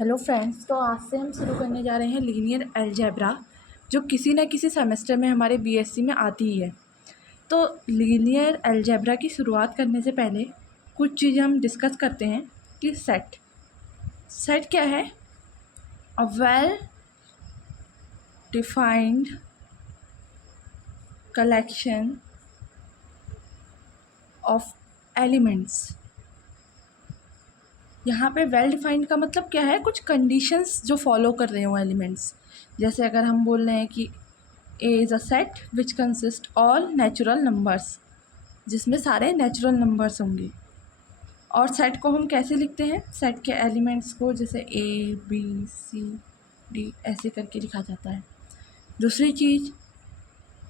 Hello friends, तो आज से हम शुरू करने जा रहे हैं लीनियर अलजेब्रा, जो किसी न किसी सेमेस्टर में हमारे बीएससी में आती ही है। तो लीनियर अलजेब्रा की शुरुआत करने से पहले कुछ चीज़ें हम डिस्कस करते हैं कि सेट क्या है। A well defined collection of elements. यहाँ पे वेल डिफाइंड का मतलब क्या है, कुछ कंडीशंस जो फॉलो कर रहे हो एलिमेंट्स। जैसे अगर हम बोल रहे हैं कि A is a set which consist all natural numbers, जिसमें सारे नेचुरल नंबर्स होंगे। और सेट को हम कैसे लिखते हैं, सेट के एलिमेंट्स को जैसे ए बी सी डी ऐसे करके लिखा जाता है। दूसरी चीज़,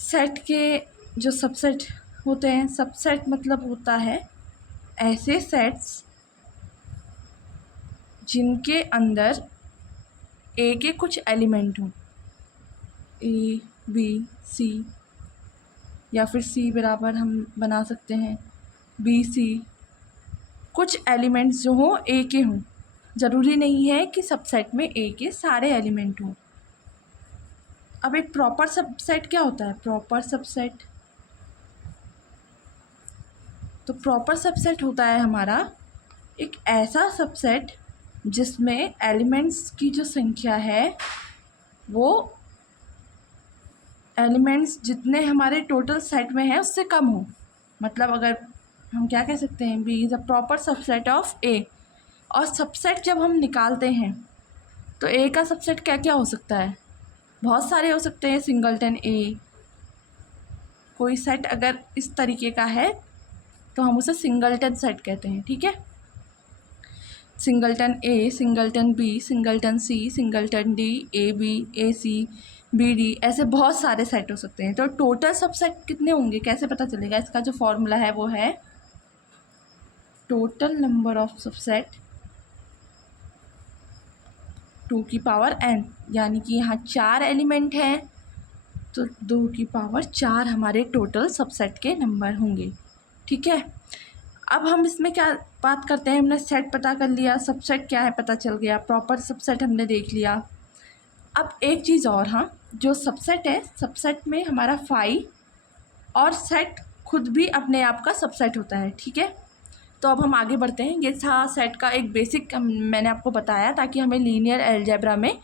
सेट के जो सबसेट होते हैं, सबसेट मतलब होता है ऐसे सेट्स जिनके अंदर ए के कुछ एलिमेंट हों, ए बी सी, या फिर सी बराबर हम बना सकते हैं बी सी। कुछ एलिमेंट्स जो हों ए के हों, ज़रूरी नहीं है कि सबसेट में ए के सारे एलिमेंट हों। अब एक प्रॉपर सबसेट क्या होता है, प्रॉपर सबसेट, तो प्रॉपर सबसेट होता है हमारा एक ऐसा सबसेट जिसमें एलिमेंट्स की जो संख्या है वो एलिमेंट्स जितने हमारे टोटल सेट में है उससे कम हो। मतलब अगर हम क्या कह सकते हैं, B is a proper subset of A. और सबसेट जब हम निकालते हैं तो ए का सबसेट क्या क्या हो सकता है, बहुत सारे हो सकते हैं। सिंगलटन ए, कोई सेट अगर इस तरीके का है तो हम उसे सिंगलटन सेट कहते हैं, ठीक है। Singleton A, singleton B, singleton C, singleton D, A B, A C, B D, ऐसे बहुत सारे सेट हो सकते हैं। तो टोटल सबसेट कितने होंगे कैसे पता चलेगा, इसका जो फॉर्मूला है वो है टोटल नंबर ऑफ सबसेट 2 की पावर n, यानी कि यहाँ 4 एलिमेंट हैं तो 2 की पावर 4 हमारे टोटल सबसेट के नंबर होंगे, ठीक है। अब हम इसमें क्या बात करते हैं, हमने सेट पता कर लिया, सबसेट क्या है पता चल गया, प्रॉपर सबसेट हमने देख लिया। अब एक चीज़ और, हाँ, जो सबसेट है, सबसेट में हमारा फाई और सेट खुद भी अपने आप का सबसेट होता है, ठीक है। तो अब हम आगे बढ़ते हैं। ये था सेट का एक बेसिक मैंने आपको बताया ताकि हमें लीनियर अलजेब्रा में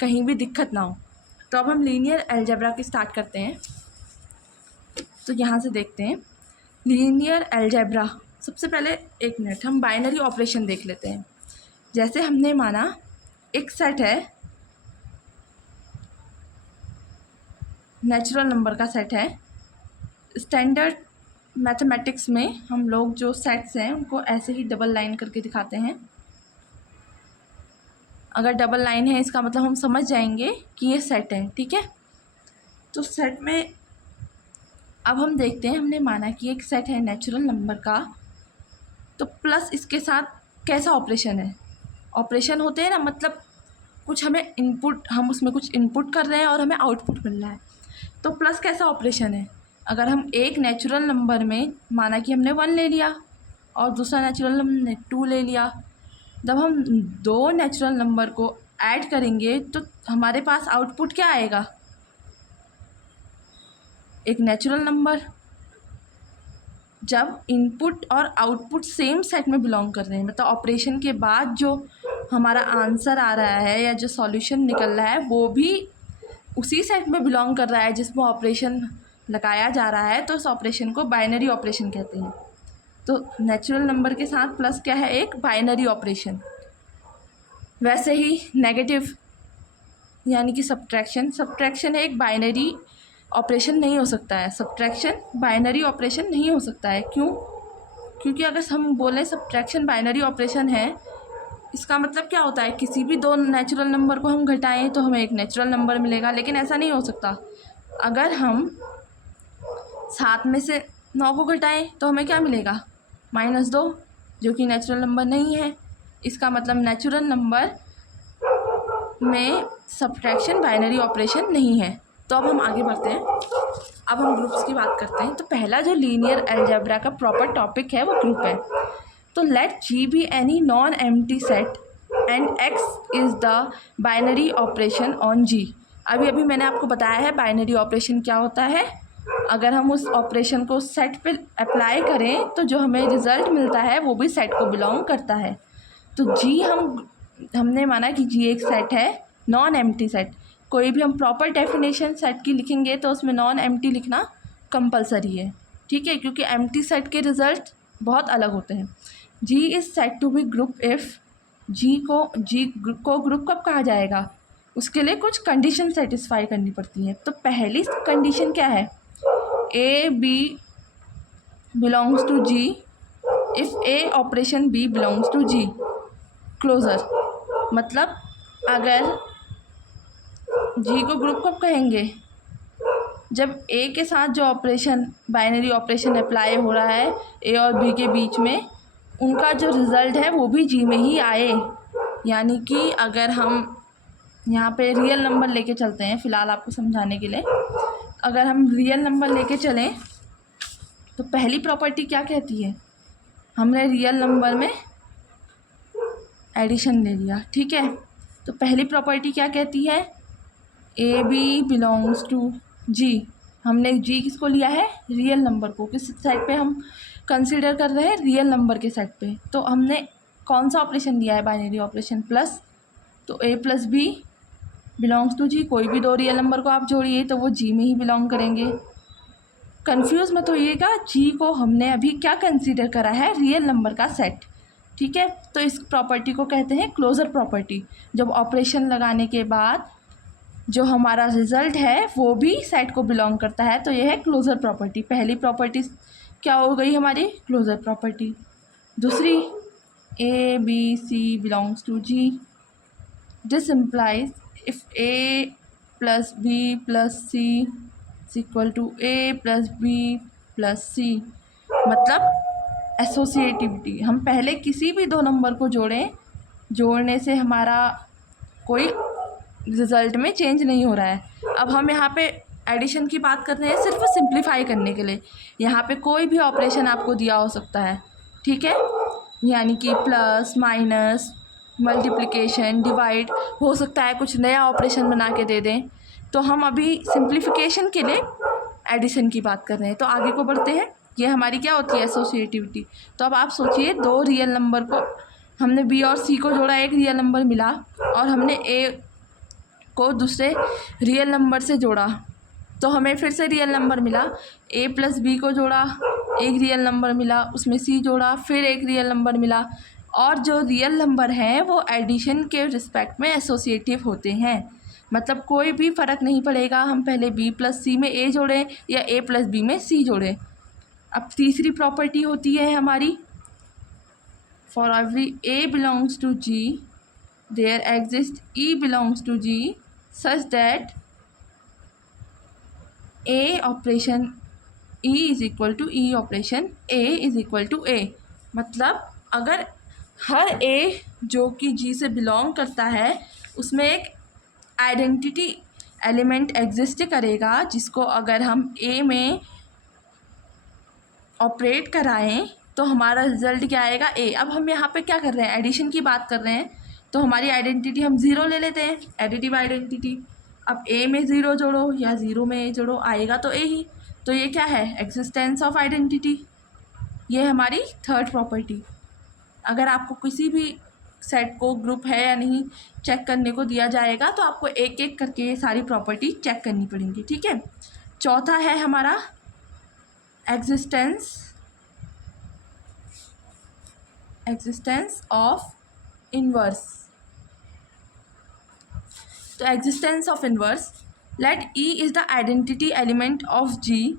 कहीं भी दिक्कत ना हो। तो अब हम लीनियर अलजेब्रा की स्टार्ट करते हैं। तो यहाँ से देखते हैं लीनियर अलजेब्रा। सबसे पहले एक मिनट हम बाइनरी ऑपरेशन देख लेते हैं। जैसे हमने माना एक सेट है, नेचुरल नंबर का सेट है। स्टैंडर्ड मैथमेटिक्स में हम लोग जो सेट्स हैं उनको ऐसे ही डबल लाइन करके दिखाते हैं। अगर डबल लाइन है इसका मतलब हम समझ जाएंगे कि ये सेट है, ठीक है। तो सेट में अब हम देखते हैं, हमने माना कि एक सेट है नेचुरल नंबर का, तो प्लस इसके साथ कैसा ऑपरेशन है, ऑपरेशन होते हैं ना, मतलब कुछ हमें इनपुट, हम उसमें कुछ इनपुट कर रहे हैं और हमें आउटपुट मिल रहा है। तो प्लस कैसा ऑपरेशन है, अगर हम एक नेचुरल नंबर में माना कि हमने 1 ले लिया और दूसरा नेचुरल नंबर ने 2 ले लिया, जब हम 2 नेचुरल नंबर को ऐड करेंगे तो हमारे पास आउटपुट क्या आएगा, एक नेचुरल नंबर। जब इनपुट और आउटपुट सेम सेट में बिलोंग कर रहे हैं, मतलब ऑपरेशन के बाद जो हमारा आंसर आ रहा है या जो सॉल्यूशन निकल रहा है वो भी उसी सेट में बिलोंग कर रहा है जिसमें ऑपरेशन लगाया जा रहा है, तो उस ऑपरेशन को बाइनरी ऑपरेशन कहते हैं। तो नेचुरल नंबर के साथ प्लस क्या है, एक बाइनरी ऑपरेशन। वैसे ही नेगेटिव यानी कि सब्ट्रैक्शन, सब्ट्रैक्शन है एक बाइनरी ऑपरेशन नहीं हो सकता है, सब्ट्रैक्शन बाइनरी ऑपरेशन नहीं हो सकता है। क्यों, क्योंकि अगर हम बोलें सब्ट्रैक्शन बाइनरी ऑपरेशन है, इसका मतलब क्या होता है, किसी भी 2 नेचुरल नंबर को हम घटाएं तो हमें एक नेचुरल नंबर मिलेगा, लेकिन ऐसा नहीं हो सकता। अगर हम 7 में से 9 को घटाएं तो हमें क्या मिलेगा, -2, जो कि नेचुरल नंबर नहीं है। इसका मतलब नेचुरल नंबर में सब्ट्रैक्शन बाइनरी ऑपरेशन नहीं है। तो अब हम आगे बढ़ते हैं, अब हम ग्रुप्स की बात करते हैं। तो पहला जो लीनियर अलजेब्रा का प्रॉपर टॉपिक है वो ग्रुप है। तो let G be any non empty set and x is the binary operation on g। अभी अभी मैंने आपको बताया है बाइनरी ऑपरेशन क्या होता है। अगर हम उस ऑपरेशन को सेट पे अप्लाई करें तो जो हमें रिज़ल्ट मिलता है वो भी सेट को बिलोंग करता है। तो g हमने माना कि g एक सेट है, नॉन एम्प्टी सेट। कोई भी हम प्रॉपर डेफिनेशन सेट की लिखेंगे तो उसमें नॉन एम्प्टी लिखना कंपलसरी है, ठीक है, क्योंकि एम्प्टी सेट के रिज़ल्ट बहुत अलग होते हैं। g is set to be group if g को ग्रुप कब कहा जाएगा, उसके लिए कुछ कंडीशन सेटिस्फाई करनी पड़ती है। तो पहली कंडीशन क्या है, A B belongs to g if A operation b belongs to g। Closure मतलब अगर g को ग्रुप कब कहेंगे, जब a के साथ जो ऑपरेशन बाइनरी ऑपरेशन अप्लाई हो रहा है a और b के बीच में, उनका जो रिज़ल्ट है वो भी g में ही आए। यानी कि अगर हम यहाँ पे रियल नंबर लेके चलते हैं, फ़िलहाल आपको समझाने के लिए, अगर हम रियल नंबर लेके चलें तो पहली प्रॉपर्टी क्या कहती है, हमने रियल नंबर में एडिशन ले लिया, ठीक है। तो पहली प्रॉपर्टी क्या कहती है, ए बी बिलोंग्स टू जी। हमने जी किसको लिया है, रियल नंबर को। किस सेट पे हम कंसीडर कर रहे हैं, रियल नंबर के सेट पे। तो हमने कौन सा ऑपरेशन लिया है, बाइनरी ऑपरेशन प्लस। तो ए प्लस बी बिलोंग्स टू जी। कोई भी दो रियल नंबर को आप जोड़िए तो वो जी में ही बिलोंग करेंगे। कंफ्यूज मत होइएगा, जी को हमने अभी क्या कंसीडर करा है, रियल नंबर का सेट, ठीक है। तो इस प्रॉपर्टी को कहते हैं क्लोज़र प्रॉपर्टी। जब ऑपरेशन लगाने के बाद जो हमारा रिज़ल्ट है वो भी सेट को बिलोंग करता है, तो ये है क्लोज़र प्रॉपर्टी। पहली प्रॉपर्टी क्या हो गई हमारी, क्लोज़र प्रॉपर्टी। दूसरी, A B C belongs to G. This implies if A plus B plus C is equal to A plus B plus C. मतलब एसोसिएटिविटी, हम पहले किसी भी दो नंबर को जोड़ें, जोड़ने से हमारा कोई रिज़ल्ट में चेंज नहीं हो रहा है। अब हम यहाँ पे एडिशन की बात कर रहे हैं सिर्फ सिंप्लीफाई करने के लिए। यहाँ पे कोई भी ऑपरेशन आपको दिया हो सकता है, ठीक है, यानी कि प्लस माइनस मल्टीप्लिकेशन डिवाइड हो सकता है, कुछ नया ऑपरेशन बना के दे दें। तो हम अभी सिंप्लीफिकेशन के लिए एडिशन की बात कर रहे हैं। तो आगे को बढ़ते हैं, ये हमारी क्या होती है, एसोसिएटिविटी। तो अब आप सोचिए, दो रियल नंबर को हमने बी और सी को जोड़ा, एक रियल नंबर मिला, और हमने ए को दूसरे रियल नंबर से जोड़ा तो हमें फिर से रियल नंबर मिला। ए प्लस बी को जोड़ा, एक रियल नंबर मिला, उसमें सी जोड़ा, फिर एक रियल नंबर मिला। और जो रियल नंबर हैं वो एडिशन के रिस्पेक्ट में एसोसिएटिव होते हैं। मतलब कोई भी फ़र्क नहीं पड़ेगा हम पहले बी प्लस सी में ए जोड़ें या ए प्लस बी में सी जोड़ें। अब तीसरी प्रॉपर्टी होती है हमारी, for every A belongs to G there exist E belongs to G such that A operation E is equal to E operation A is equal to A. मतलब अगर हर ए जो कि जी से बिलोंग करता है उसमें एक आइडेंटिटी एलिमेंट एग्जिस्ट करेगा, जिसको अगर हम ए में ऑपरेट कराएं तो हमारा रिज़ल्ट क्या आएगा, ए। अब हम यहाँ पे क्या कर रहे हैं, एडिशन की बात कर रहे हैं, तो हमारी आइडेंटिटी हम ज़ीरो ले लेते हैं, एडिटिव आइडेंटिटी। अब ए में ज़ीरो जोड़ो या ज़ीरो में ए जोड़ो, आएगा तो ए ही। तो ये क्या है, एग्जिस्टेंस ऑफ आइडेंटिटी। ये हमारी थर्ड प्रॉपर्टी। अगर आपको किसी भी सेट को ग्रुप है या नहीं चेक करने को दिया जाएगा तो आपको एक एक करके ये सारी प्रॉपर्टी चेक करनी पड़ेंगी, ठीक है। चौथा है हमारा एग्जिस्टेंस ऑफ इनवर्स। तो existence of inverse, let E is the identity element of G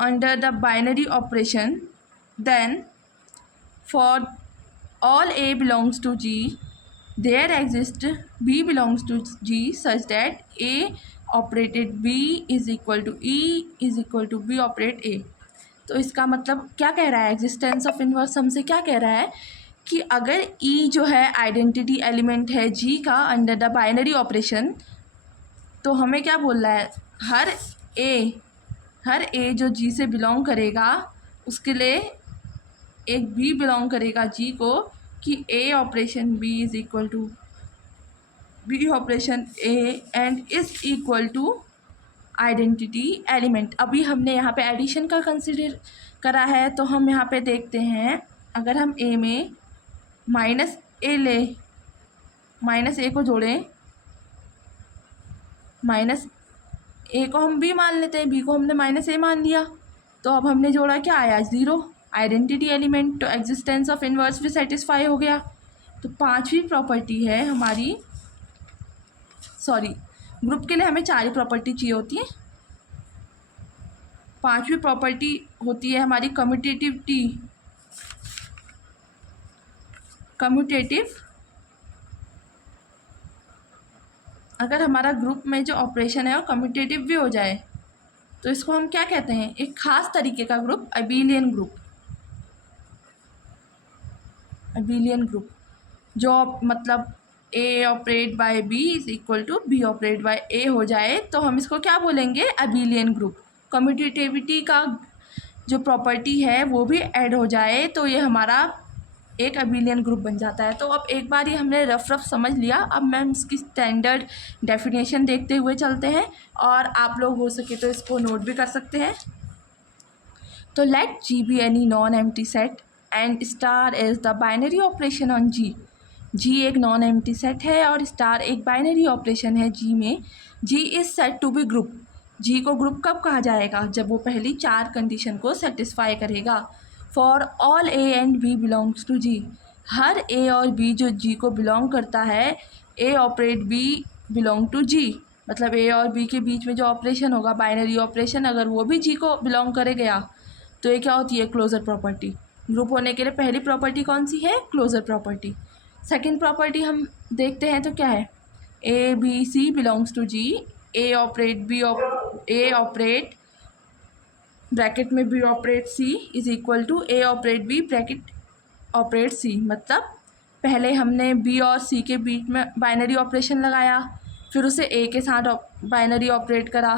under the binary operation, then for all A belongs to G, there exists B belongs to G such that A operated B is equal to E is equal to B operate A। तो इसका मतलब क्या कह रहा है, existence of inverse हमसे क्या कह रहा है कि अगर E जो है आइडेंटिटी एलिमेंट है G का अंडर द बाइनरी ऑपरेशन, तो हमें क्या बोल रहा है, हर A जो G से बिलोंग करेगा उसके लिए एक B बिलोंग करेगा G को, कि A operation B is equal to B operation A and is equal to identity element. अभी हमने यहाँ पे एडिशन का कंसिडर करा है, तो हम यहाँ पे देखते हैं अगर हम ए में माइनस ए ले, माइनस ए को जोड़ें, माइनस ए को हम बी मान लेते हैं, बी को हमने माइनस ए मान लिया, तो अब हमने जोड़ा क्या आया 0 आइडेंटिटी एलिमेंट, तो एग्जिस्टेंस ऑफ इन्वर्स भी सेटिस्फाई हो गया। तो पांचवी प्रॉपर्टी है हमारी, सॉरी ग्रुप के लिए हमें 4 ही प्रॉपर्टी चाहिए होती है। पांचवी प्रॉपर्टी होती है हमारी कम्यूटेटिविटी, कम्यूटेटिव। अगर हमारा ग्रुप में जो ऑपरेशन है वो कम्यूटेटिव भी हो जाए तो इसको हम क्या कहते हैं, एक खास तरीके का group, Abelian group. Abelian group जो मतलब A operate by B is equal to B operate by A हो जाए तो हम इसको क्या बोलेंगे, अबेलियन ग्रुप। कम्यूटेटिविटी का जो प्रॉपर्टी है वो भी ऐड हो जाए तो ये हमारा एक अबेलियन ग्रुप बन जाता है। तो अब एक बार ये हमने रफ समझ लिया, अब मैम इसकी स्टैंडर्ड डेफिनेशन देखते हुए चलते हैं और आप लोग हो सके तो इसको नोट भी कर सकते हैं। तो let G be any non empty set and star is the binary operation on G. G एक नॉन एम्प्टी सेट है और स्टार एक बाइनरी ऑपरेशन है जी में। G is set to be group. G को ग्रुप कब कहा जाएगा, जब वो पहली 4 कंडीशन को सेटिस्फाई करेगा। For all A and B belongs to G. हर ए और बी जो जी को बिलोंग करता है, A operate B belong to G, मतलब ए और बी के बीच में जो ऑपरेशन होगा बाइनरी ऑपरेशन, अगर वो भी जी को बिलोंग करे गया तो ये क्या होती है, क्लोजर प्रॉपर्टी। ग्रुप होने के लिए पहली प्रॉपर्टी कौन सी है, क्लोजर प्रॉपर्टी। सेकेंड प्रॉपर्टी हम देखते हैं तो क्या है, A B C belongs to G, A operate A operate bracket में B operate C is equal to A operate B bracket operate C. मतलब पहले हमने बी और सी के बीच में बाइनरी ऑपरेशन लगाया, फिर उसे ए के साथ बाइनरी ऑपरेट करा,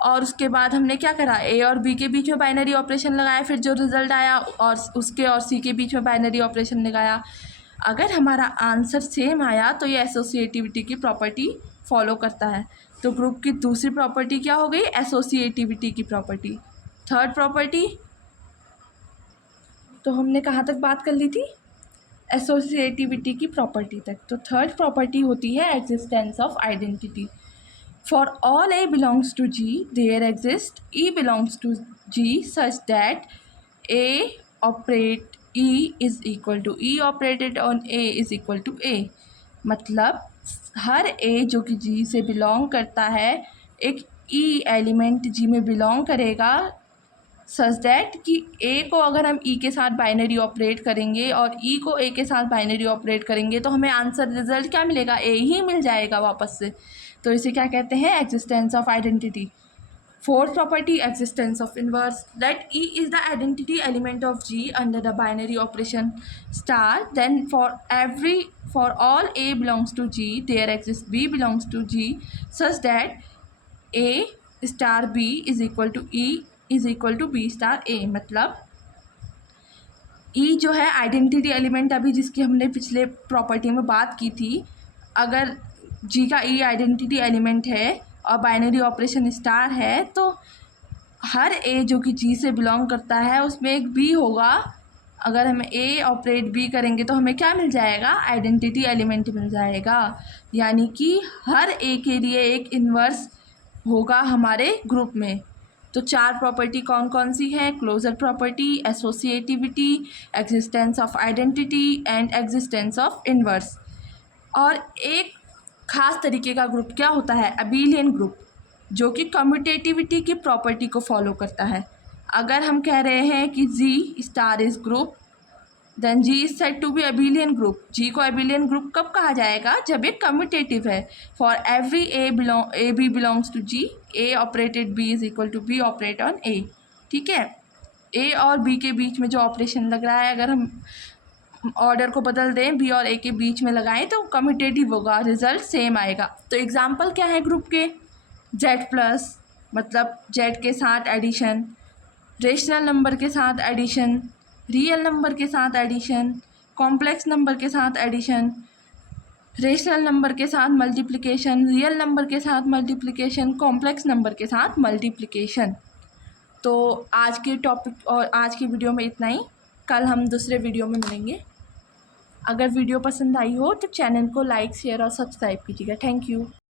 और उसके बाद हमने क्या करा, ए और बी के बीच में बाइनरी ऑपरेशन लगाया, फिर जो रिज़ल्ट आया और उसके और सी के बीच में बाइनरी ऑपरेशन लगाया। अगर हमारा आंसर सेम आया तो ये एसोसिएटिविटी की प्रॉपर्टी फॉलो करता है। तो ग्रुप की दूसरी प्रॉपर्टी क्या हो गई, एसोसिएटिविटी की प्रॉपर्टी। थर्ड प्रॉपर्टी तो हमने कहाँ तक बात कर ली थी, एसोसिएटिविटी की प्रॉपर्टी तक। तो थर्ड प्रॉपर्टी होती है existence of identity. For all A belongs to G there exist E belongs to G such that A operate E is equal to E operated on A is equal to A. मतलब हर ए जो कि जी से belong करता है, एक ई element G में belong करेगा सच दैट कि ए को अगर हम ई के साथ बाइनरी ऑपरेट करेंगे और ई को ए के साथ बाइनरी ऑपरेट करेंगे तो हमें आंसर रिजल्ट क्या मिलेगा, ए ही मिल जाएगा वापस से। तो इसे क्या कहते हैं, existence of identity. Fourth property existence of inverse. Let E is the identity element of G under the binary operation star, then for all A belongs to G there exist B belongs to G such that A star B is equal to E is equal to B star A. मतलब E जो है identity element, अभी जिसकी हमने पिछले property में बात की थी, अगर जी का ई आइडेंटिटी एलिमेंट है और बाइनरी ऑपरेशन स्टार है तो हर ए जो कि जी से बिलोंग करता है उसमें एक बी होगा। अगर हम ए ऑपरेट बी करेंगे तो हमें क्या मिल जाएगा, आइडेंटिटी एलिमेंट मिल जाएगा। यानी कि हर ए के लिए एक इन्वर्स होगा हमारे ग्रुप में। तो 4 प्रॉपर्टी कौन कौन सी हैं, closure property, associativity, existence of identity and existence of inverse. और एक खास तरीके का ग्रुप क्या होता है, अबेलियन ग्रुप, जो कि कम्यूटेटिविटी की प्रॉपर्टी को फॉलो करता है। अगर हम कह रहे हैं कि G star is group, then G is said to be Abelian group. G को अबेलियन ग्रुप कब कहा जाएगा, जब एक कम्यूटेटिव है। For every A B belongs to G, A operated B is equal to B operate on A. ठीक है, ए और बी के बीच में जो ऑपरेशन लग रहा है, अगर हम ऑर्डर को बदल दें, बी और ए के बीच में लगाएं तो कम्यूटेटिव होगा, रिजल्ट सेम आएगा। तो एग्जाम्पल क्या है ग्रुप के, जेड प्लस मतलब जेड के साथ एडिशन, रेशनल नंबर के साथ एडिशन, रियल नंबर के साथ एडिशन, कॉम्प्लेक्स नंबर के साथ एडिशन, रेशनल नंबर के साथ मल्टीप्लिकेशन, रियल नंबर के साथ मल्टीप्लिकेशन, कॉम्प्लेक्स नंबर के साथ मल्टीप्लिकेशन। तो आज के टॉपिक और आज की वीडियो में इतना ही। कल हम दूसरे वीडियो में मिलेंगे। अगर वीडियो पसंद आई हो तो चैनल को लाइक, शेयर और सब्सक्राइब कीजिएगा। Thank you.